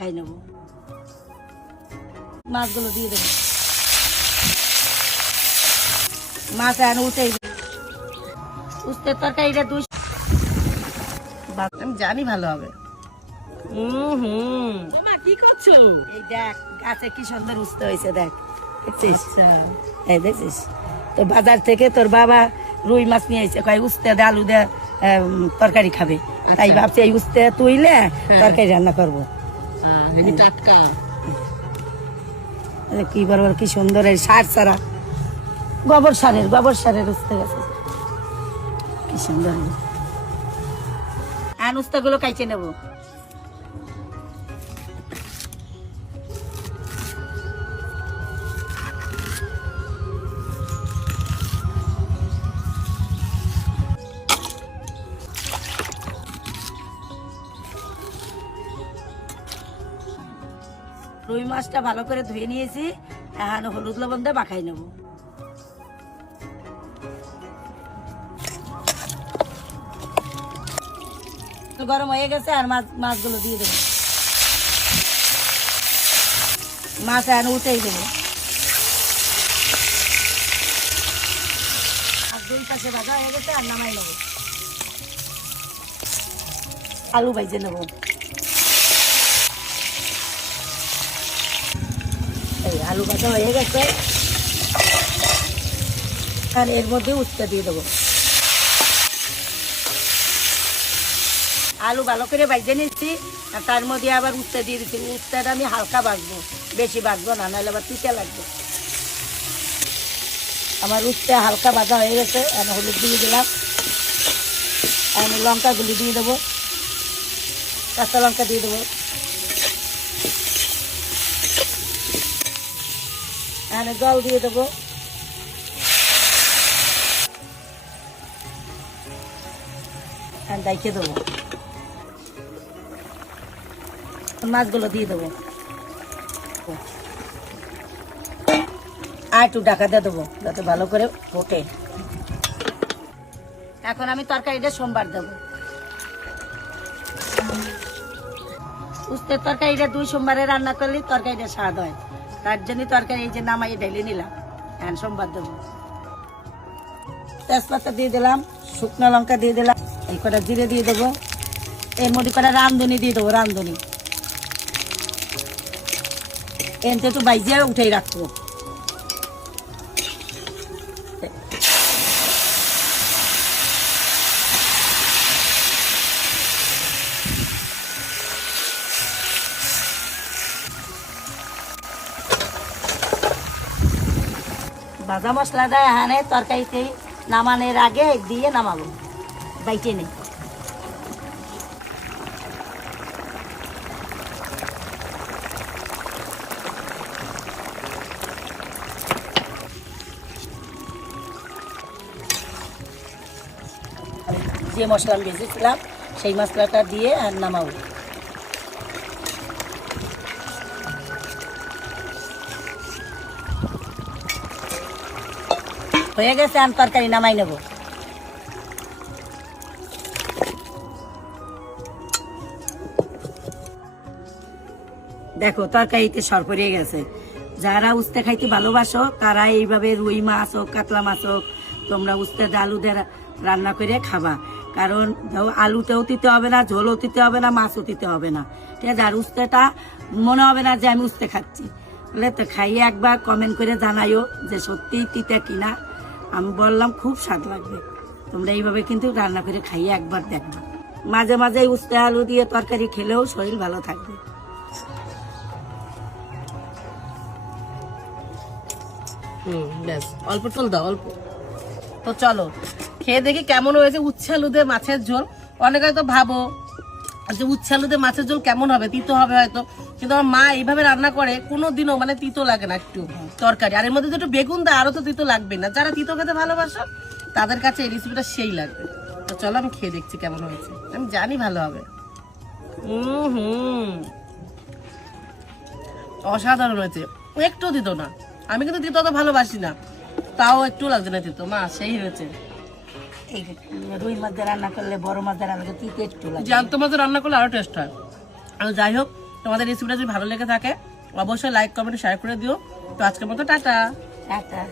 মাখাই নেব। মাছগুলো দিয়ে দেবো। মাছ আর উঠে উঠতে তরকারিটা দুই আমি জানি ভালো হবে। হুম। হুম কি করছ? এই দেখ গাছে কি সুন্দর উঠতে হয়েছে দেখ। দেখছিস? আচ্ছা। এই দেখছিস? তো বাজার থেকে তোর বাবা রুই মাছ নিয়ে এসে কয় উস্তে দে আলু দে তরকারি খাবে। তাই আচ্ছা। ভাবছি এই উস্তে তুইলে তরকারি রান্না করব। হেবি টাটকা। এই কি বলব, কি সুন্দর এই সার ছাড়া। গোবর সারের গোবর সারের উঠতে গেছে। কি সুন্দর। আর উস্তাগুলো কাইচে নেব। রুই মাছটা ভালো করে ধুয়ে নিয়েছি। এখন হলুদ লবণ দিয়ে মাখাই নেব। গরম হয়ে গেছে, আর মাছ মাছগুলো দিয়ে দেবো। মাছ এখন উঠেই দেবো আর দুই ভাজা হয়ে গেছে, আর নামাই নেব। আলু ভাইজে নেব। আলু ভাজা হয়ে গেছে। আর এর মধ্যে উস্তা দিয়ে দেবো। আলু ভালো করে ভাজে নিচ্ছি, আর তার মধ্যে আবার উস্তা দিয়ে দিচ্ছি। উস্তাটা আমি হালকা বাঁচবো বেশি বাঁচবো না, নাহলে আবার তিতে লাগবে। আমার উস্তা হালকা ভাজা হয়ে গেছে আমি হলুদ দিয়ে দিলাম। আমি লঙ্কাগুলি দিয়ে দেবো। কাঁচা লঙ্কা দিয়ে দেবো। এখানে জল দিয়ে দেবো। ডাইকে দেবো। মাছগুলো দিয়ে দেবো। আর একটু ডাকা দিয়ে দেবো, যাতে ভালো করে ফোটে। এখন আমি তরকারিটা সোমবার দেবো। উস্তের তরকারিটা দুই সোমবারে রান্না করলে তরকারিটা স্বাদ হয়। তার জন্য তো তরকারি এই যে নামাই ঢেলে নিলাম। এখন সোমবার দেবো। তেজপাতা দিয়ে দিলাম, শুকনো লঙ্কা দিয়ে দিলাম, এই কটা জিরে দিয়ে দেবো। এর মধ্যে কটা রামধুনি দিয়ে দেবো রান্ধুনি এনতে তো বাইজিয়ে উঠেই রাখব। ভাজা মশলাটা এখানে তরকারিতে নামানোর আগে দিয়ে নামাবো। বাইটে নেই। যে মশলা আমি সেই মশলাটা দিয়ে আর নামাবো। হয়ে গেছে, আমি তরকারি নামাই নেব। দেখো, তরকারিতে সর পড়িয়ে গেছে। যারা উস্তে খাইতে ভালোবাসো, তারা এইভাবে রুই মাছ হোক, কাতলা মাছ হোক, তোমরা উস্তে আলু দিয়ে রান্না করে খাবা। কারণ আলুতেও দিতে হবে না, ঝোলও দিতে হবে না, মাছও দিতে হবে না। ঠিক আছে? আর উস্তেটা মনে হবে না যে আমি উস্তে খাচ্ছি। বলে তো খাইয়ে একবার কমেন্ট করে জানাইও যে সত্যিই তিতা কিনা। আমি বললাম, খুব স্বাদ লাগবে। তোমরা এইভাবে কিন্তু রান্না করে খাইয়ে একবার দেখবে। মাঝে মাঝে উস্তে আলু দিয়ে তরকারি খেলেও শরীর ভালো থাকবে। হুম অল্প টল দাও, অল্প। তো চলো, খেয়ে দেখি কেমন হয়েছে। উচ্ছে আলু দিয়ে মাছের ঝোল। অনেকে তো ভাবো যে উচ্ছে মাছের ঝোল কেমন হবে, তিতো হবে হয়তো। কিন্তু আমার মা এইভাবে রান্না করে কোনো দিনও মানে তিতো লাগে না একটু তরকারি। আর এর মধ্যে একটু বেগুন দেয় আরও তো তিতো লাগবে না। যারা তিতো খেতে ভালোবাসো, তাদের কাছে এই রেসিপিটা সেই লাগবে। তো চলো আমি খেয়ে দেখছি কেমন হয়েছে। আমি জানি ভালো হবে। হুম হুম। অসাধারণ হয়েছে। একটু দিত না। আমি কিন্তু দিত অত ভালোবাসি না। তাও একটু লাগছে না তিতো। মা, সেই হয়েছে। এই রুই মাছ দিয়ে রান্না করলে বড় মাছ দিয়ে রান্না করলে তিতে একটু লাগে জ্যান্ত মাছ রান্না করলে আরও টেস্ট হয়। আর যাই হোক তোমাদের রেসিপিটা যদি ভালো লেগে থাকে অবশ্যই লাইক কমেন্ট শেয়ার করে দিও। তো আজকের মতো টাটা। টাটা।